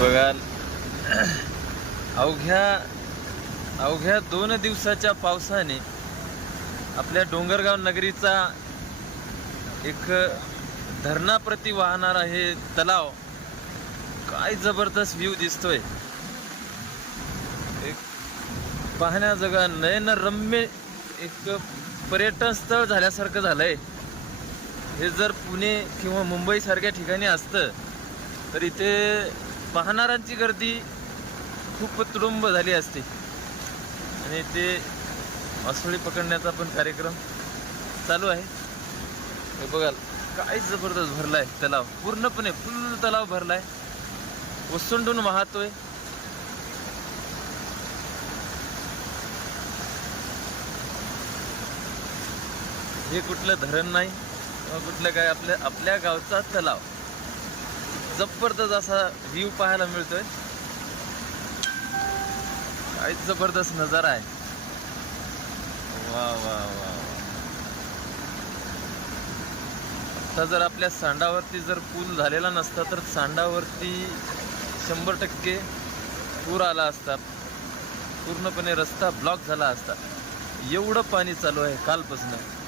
बघाल. अवघ्या अवघ्या दोन दिवसाच्या पावसाने आपल्या डोंगरगाव नगरीचा एक धरणाप्रती वाहणारा हे तलाव. काय जबरदस्त व्ह्यू दिसतोय. एक पाहण्याजोगा नयनरम्य एक पर्यटन स्थळ झाल्यासारखं झालंय. हे जर पुणे किंवा मुंबईसारख्या ठिकाणी असतं तर इथे पाहणाऱ्यांची गर्दी खूप तुडुंब झाली असते. आणि ते मासोळी पकडण्याचा पण कार्यक्रम चालू आहे. हे बघाल काय जबरदस्त भरला आहे तलाव. पूर्णपणे फुल तलाव भरला आहे ओसंडून वाहतोय. हे कुठलं धरण नाही किंवा कुठलं काय आपल्या आपल्या गावचा तलाव. जबरदस्त असा व्ह्यू पाहायला मिळतोय. काय जबरदस्त नजारा आहे. वा वा वा वा. आता जर आपल्या सांडावरती जर पूल झालेला नसता तर सांडावरती शंभर टक्के पूर आला असता. पूर्णपणे रस्ता ब्लॉक झाला असता. एवढं पाणी चालू आहे कालपासून.